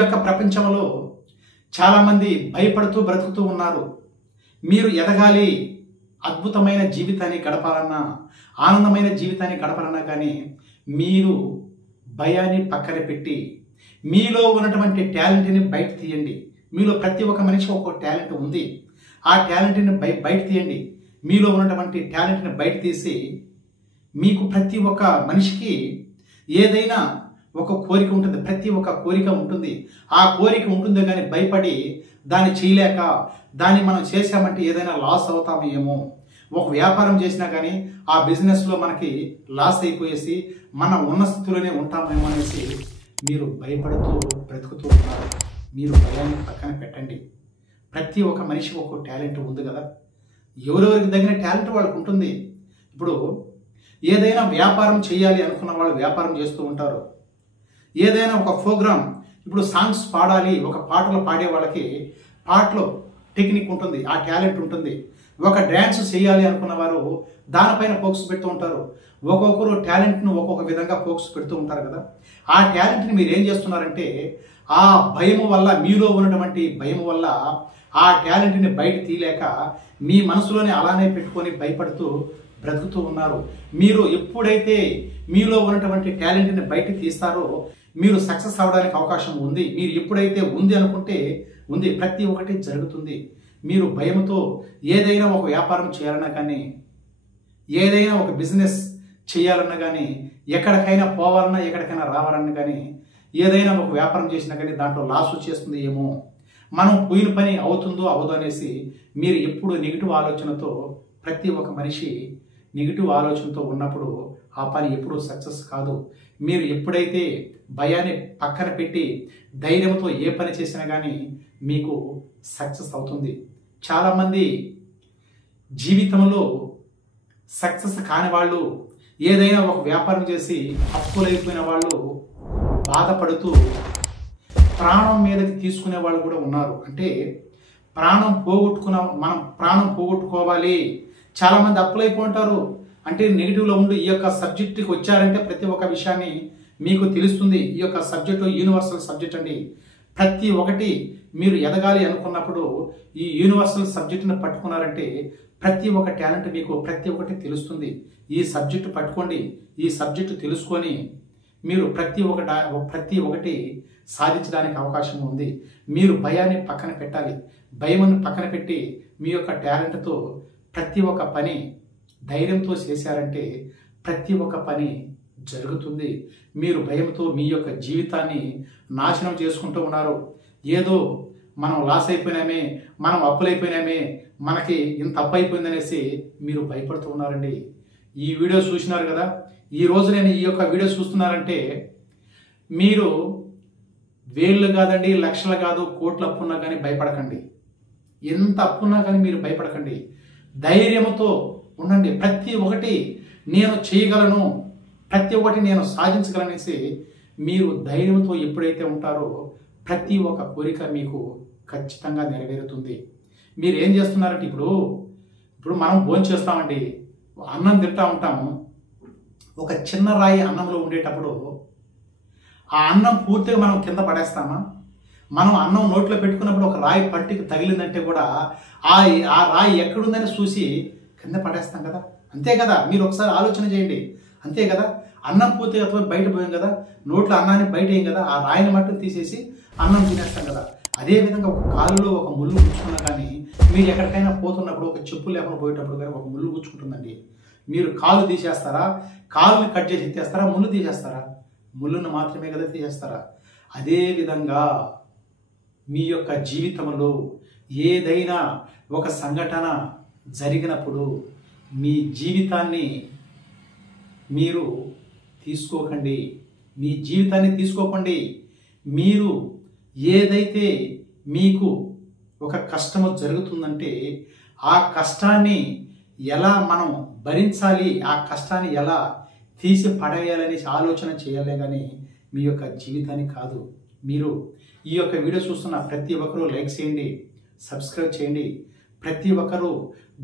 యొక్క ప్రపంచంలో చాలామంది భయపడుతూ బ్రతుకుతూ ఉన్నారు. మీరు ఎదగాలి, అద్భుతమైన జీవితాన్ని గడపాలన్నా, ఆనందమైన జీవితాన్ని గడపాలన్నా కానీ మీరు భయాన్ని పక్కన పెట్టి మీలో ఉన్నటువంటి టాలెంట్ని బయట తీయండి. మీలో ప్రతి ఒక్క మనిషి ఒక టాలెంట్ ఉంది. ఆ టాలెంట్ని బయట తీయండి. మీలో ఉన్నటువంటి టాలెంట్ని బయట తీసి, మీకు ప్రతి ఒక్క మనిషికి ఏదైనా ఒక కోరిక ఉంటుంది. ప్రతి ఒక్క కోరిక ఉంటుంది. ఆ కోరిక ఉంటుందో కానీ భయపడి దాన్ని చేయలేక దాన్ని మనం చేసామంటే ఏదైనా లాస్ అవుతామేమో, ఒక వ్యాపారం చేసినా కానీ ఆ బిజినెస్లో మనకి లాస్ అయిపోయేసి మన ఉన్న స్థితిలోనే ఉంటామేమో అనేసి మీరు భయపడుతూ బ్రతుకుతూ ఉన్నారు. మీరు భయాన్ని పక్కన పెట్టండి. ప్రతి ఒక్క మనిషికి ఒక టాలెంట్ ఉంది కదా. ఎవరెవరికి తగిన టాలెంట్ వాళ్ళకు ఉంటుంది. ఇప్పుడు ఏదైనా వ్యాపారం చేయాలి అనుకున్న వాళ్ళు వ్యాపారం చేస్తూ ఉంటారు. ఏదైనా ఒక ప్రోగ్రామ్, ఇప్పుడు సాంగ్స్ పాడాలి, ఒక పాటలు పాడే వాళ్ళకి పాటలో టెక్నిక్ ఉంటుంది, ఆ టాలెంట్ ఉంటుంది. ఒక డ్యాన్స్ చేయాలి అనుకున్న వారు దానిపైన ఫోకస్ పెడుతూ ఉంటారు. ఒక్కొక్కరు టాలెంట్ను ఒక్కొక్క విధంగా ఫోకస్ పెడుతూ ఉంటారు కదా. ఆ టాలెంట్ని మీరు ఏం చేస్తున్నారంటే ఆ భయం వల్ల, మీలో ఉన్నటువంటి భయం వల్ల ఆ టాలెంట్ని బయట తీయలేక మీ మనసులోనే అలానే పెట్టుకొని భయపడుతూ బ్రతుకుతూ ఉన్నారు. మీరు ఎప్పుడైతే మీలో ఉన్నటువంటి టాలెంట్ని బయట తీస్తారో మీరు సక్సెస్ అవడానికి అవకాశం ఉంది. మీరు ఎప్పుడైతే ఉంది అనుకుంటే ఉంది, ప్రతి ఒక్కటి జరుగుతుంది. మీరు భయంతో ఏదైనా ఒక వ్యాపారం చేయాలన్నా కానీ, ఏదైనా ఒక బిజినెస్ చేయాలన్నా కానీ, ఎక్కడికైనా పోవాలన్నా ఎక్కడికైనా రావాలన్నా కానీ, ఏదైనా ఒక వ్యాపారం చేసినా కానీ దాంట్లో లాస్ వచ్చేస్తుంది ఏమో, మనం పోయిన పని అవుతుందో అవదో అనేసి మీరు ఎప్పుడు నెగిటివ్ ఆలోచనతో, ప్రతి ఒక్క మనిషి నెగిటివ్ ఆలోచనతో ఉన్నప్పుడు ఆ పని ఎప్పుడూ సక్సెస్ కాదు. మీరు ఎప్పుడైతే భయాన్ని పక్కన పెట్టి ధైర్యంతో ఏ పని చేసినా కానీ మీకు సక్సెస్ అవుతుంది. చాలామంది జీవితంలో సక్సెస్ కాని వాళ్ళు, ఏదైనా ఒక వ్యాపారం చేసి అప్పులైపోయిన వాళ్ళు బాధపడుతూ ప్రాణం మీదకి తీసుకునే వాళ్ళు కూడా ఉన్నారు. అంటే మనం ప్రాణం పోగొట్టుకోవాలి. చాలామంది అప్పులైపోంటారు. అంటే నెగిటివ్లో ఉండి ఈ యొక్క సబ్జెక్టుకి వచ్చారంటే ప్రతి ఒక్క విషయాన్ని మీకు తెలుస్తుంది. ఈ యొక్క సబ్జెక్టు యూనివర్సల్ సబ్జెక్ట్ అండి. ప్రతి ఒక్కటి మీరు ఎదగాలి అనుకున్నప్పుడు ఈ యూనివర్సల్ సబ్జెక్టును పట్టుకున్నారంటే ప్రతి ఒక్క టాలెంట్ మీకు ప్రతి ఒక్కటి తెలుస్తుంది. ఈ సబ్జెక్టు పట్టుకోండి. ఈ సబ్జెక్టు తెలుసుకొని మీరు ప్రతి ఒక్కటి సాధించడానికి అవకాశం ఉంది. మీరు భయాన్ని పక్కన పెట్టాలి. భయాన్ని పక్కన పెట్టి మీ యొక్క టాలెంట్తో ప్రతి ఒక్క పని ధైర్యంతో చేశారంటే ప్రతి ఒక్క పని జరుగుతుంది. మీరు భయంతో మీ యొక్క జీవితాన్ని నాశనం చేసుకుంటూ ఉన్నారు. ఏదో మనం లాస్ అయిపోయినామే, మనం అప్పులైపోయినామే, మనకి ఇంత అప్పు అయిపోయిందనేసి మీరు భయపడుతూ ఉన్నారండి. ఈ వీడియో చూసినారు కదా. ఈరోజు నేను ఈ యొక్క వీడియో చూస్తున్నారంటే మీరు వేళ్ళు కాదండి, లక్షలు కాదు, కోట్ల అప్పున్నా కానీ భయపడకండి. ఎంత అప్పున్నా కానీ మీరు భయపడకండి. ధైర్యంతో ఉండండి. ప్రతి ఒక్కటి నేను చేయగలను, ప్రతి ఒక్కటి నేను సాధించగలనేసి మీరు ధైర్యంతో ఎప్పుడైతే ఉంటారో ప్రతి ఒక్క కోరిక మీకు ఖచ్చితంగా నెరవేరుతుంది. మీరు ఏం చేస్తున్నారంటే ఇప్పుడు మనం భోజనం చేస్తామండి, అన్నం తింటా ఉంటాము. ఒక చిన్న రాయి అన్నంలో ఉండేటప్పుడు ఆ అన్నం పూర్తిగా మనం కింద పడేస్తామా? మనం అన్నం నోట్లో పెట్టుకున్నప్పుడు ఒక రాయి పట్టికి తగిలిందంటే కూడా ఆ రాయి ఎక్కడుందని చూసి కింద పడేస్తాం కదా. అంతే కదా, మీరు ఒకసారి ఆలోచన చేయండి. అంతే కదా, అన్నం పూర్తిగా బయట పోయాం కదా, నోట్లో అన్నాన్ని బయట వేయం కదా, ఆ రాయిని మట్టుకు తీసేసి అన్నం తినేస్తాం కదా. అదేవిధంగా ఒక కాలులో ఒక ముళ్ళు గుచ్చుకున్నా కానీ, మీరు ఎక్కడికైనా పోతున్నప్పుడు ఒక చెప్పులు లేకుండా పోయేటప్పుడు కానీ ఒక ముళ్ళు గుచ్చుకుంటుందండి. మీరు కాలు తీసేస్తారా? కాలుని కట్ చేసి ఎత్తేస్తారా? ముళ్ళు తీసేస్తారా? ముళ్ళును మాత్రమే కదా తీసేస్తారా? అదేవిధంగా మీ యొక్క జీవితంలో ఏదైనా ఒక సంఘటన జరిగినప్పుడు మీ జీవితాన్ని మీరు తీసుకోకండి. మీ జీవితాన్ని తీసుకోకండి. మీరు ఏదైతే మీకు ఒక కష్టము జరుగుతుందంటే ఆ కష్టాన్ని ఎలా మనం భరించాలి, ఆ కష్టాన్ని ఎలా తీసి పడేయాలని ఆలోచన చేయాలి కానీ మీ యొక్క జీవితాన్ని కాదు. మీరు ఈ యొక్క వీడియో చూస్తున్న ప్రతి ఒక్కరూ లైక్ చేయండి, సబ్స్క్రైబ్ చేయండి. ప్రతి ఒక్కరూ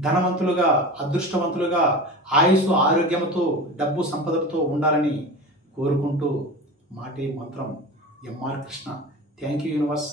ధనవంతులుగా, అదృష్టవంతులుగా, ఆయుస్సు ఆరోగ్యంతో, డబ్బు సంపదలతో ఉండాలని కోరుకుంటూ మాటే మంత్రం M R Krishna. Thank you universe.